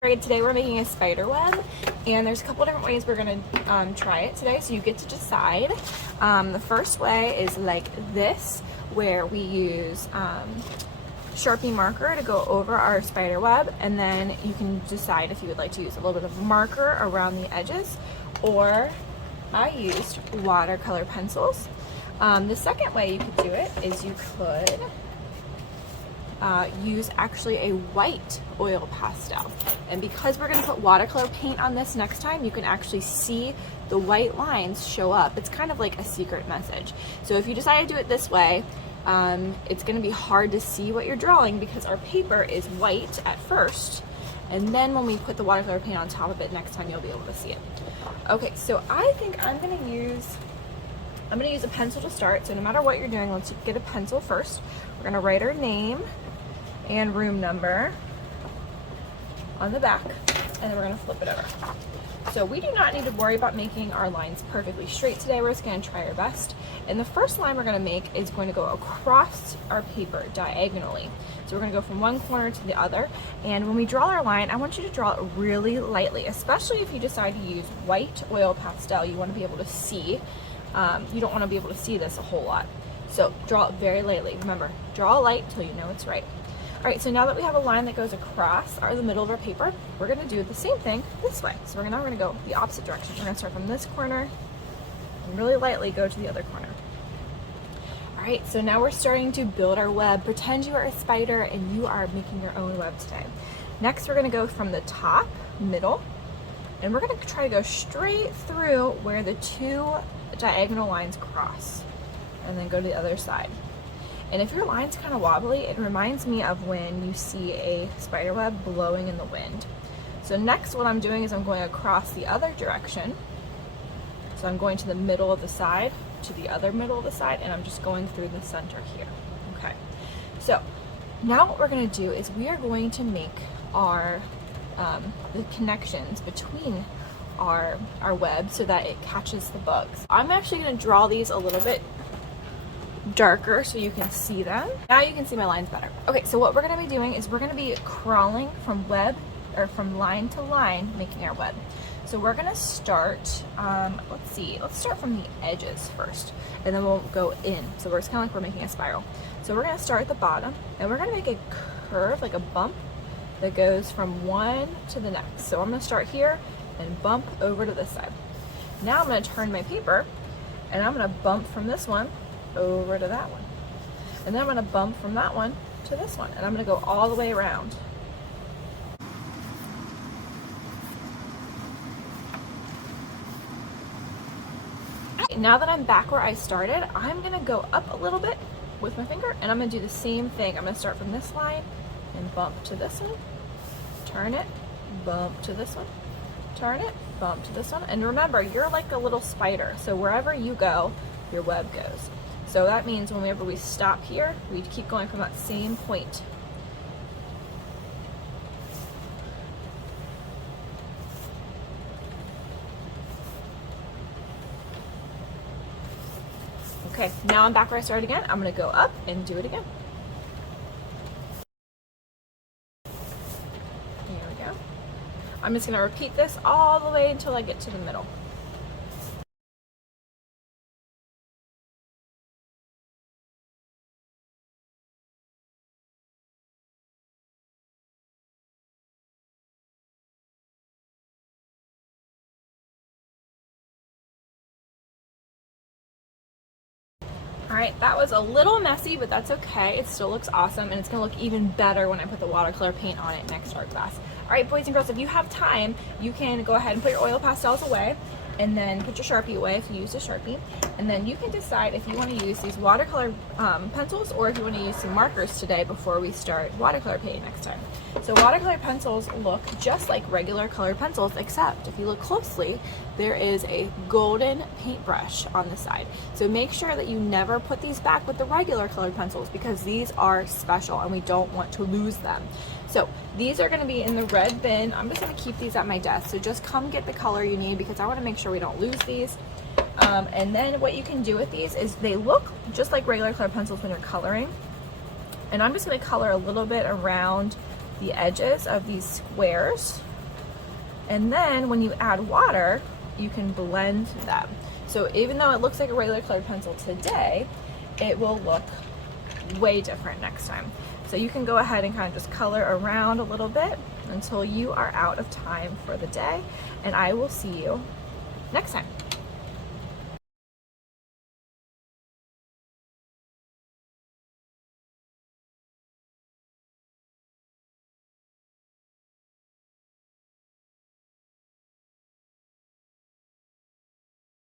Alright, today we're making a spider web, and there's a couple different ways we're going to try it today, so you get to decide. The first way is like this, where we use Sharpie marker to go over our spider web, and then you can decide if you would like to use a little bit of marker around the edges, or I used watercolor pencils. The second way you could do it is you could use actually a white oil pastel, and because we're going to put watercolor paint on this next time, you can actually see the white lines show up. It's kind of like a secret message. So if you decide to do it this way, it's going to be hard to see what you're drawing because our paper is white at first, and then when we put the watercolor paint on top of it next time, you'll be able to see it. Okay, so I think I'm going to use a pencil to start. So no matter what you're doing, let's get a pencil first. We're going to write our name and room number on the back, and then we're going to flip it over. So we do not need to worry about making our lines perfectly straight today. We're just going to try our best. And the first line we're going to make is going to go across our paper diagonally. So we're going to go from one corner to the other, and when we draw our line, I want you to draw it really lightly, especially if you decide to use white oil pastel. You want to be able to see. You don't want to be able to see this a whole lot. So draw it very lightly. Remember, draw light till you know it's right. Alright, so now that we have a line that goes across the middle of our paper, we're going to do the same thing this way. So now we're going to go the opposite direction. We're going to start from this corner and really lightly go to the other corner. Alright, so now we're starting to build our web. Pretend you are a spider and you are making your own web today. Next, we're going to go from the top, middle, and we're going to try to go straight through where the two diagonal lines cross, and then go to the other side. And if your line's kind of wobbly, it reminds me of when you see a spider web blowing in the wind. So next, what I'm doing is I'm going across the other direction. So I'm going to the middle of the side, to the other middle of the side, and I'm just going through the center here. Okay. So now what we're going to do is we are going to make our the connections between our web so that it catches the bugs. I'm actually going to draw these a little bit darker so you can see them. Now you can see my lines better. Okay, so what we're going to be doing is we're going to be crawling from from line to line, making our web. So we're going to start, let's start from the edges first, and then we'll go in. So it's kind of like we're making a spiral. So we're going to start at the bottom, and we're going to make a curve, like a bump, that goes from one to the next. So I'm going to start here and bump over to this side. Now I'm going to turn my paper, and I'm going to bump from this one over to that one, and then I'm going to bump from that one to this one, and I'm going to go all the way around. Now that I'm back where I started, I'm going to go up a little bit with my finger, and I'm going to do the same thing. I'm going to start from this line and bump to this one, turn it, bump to this one, turn it, bump to this one. And remember, you're like a little spider, so wherever you go, your web goes. So that means whenever we stop here, we keep going from that same point. Okay, now I'm back where I started again. I'm going to go up and do it again. Here we go. I'm just going to repeat this all the way until I get to the middle. Alright, that was a little messy, but that's okay. It still looks awesome, and it's going to look even better when I put the watercolor paint on it next art class. Alright, boys and girls, if you have time, you can go ahead and put your oil pastels away, and then put your Sharpie away if you used a Sharpie, and then you can decide if you want to use these watercolor pencils, or if you want to use some markers today before we start watercolor painting next time. So watercolor pencils look just like regular colored pencils, except if you look closely, there is a golden paintbrush on the side. So make sure that you never put these back with the regular colored pencils, because these are special and we don't want to lose them. So these are going to be in the red bin. I'm just going to keep these at my desk. So just come get the color you need, because I want to make sure we don't lose these. And then what you can do with these is they look just like regular colored pencils when you're coloring. And I'm just going to color a little bit around the edges of these squares And then when you add water, you can blend them. So even though it looks like a regular colored pencil today, it will look way different next time. So you can go ahead and kind of just color around a little bit until you are out of time for the day, and I will see you next time.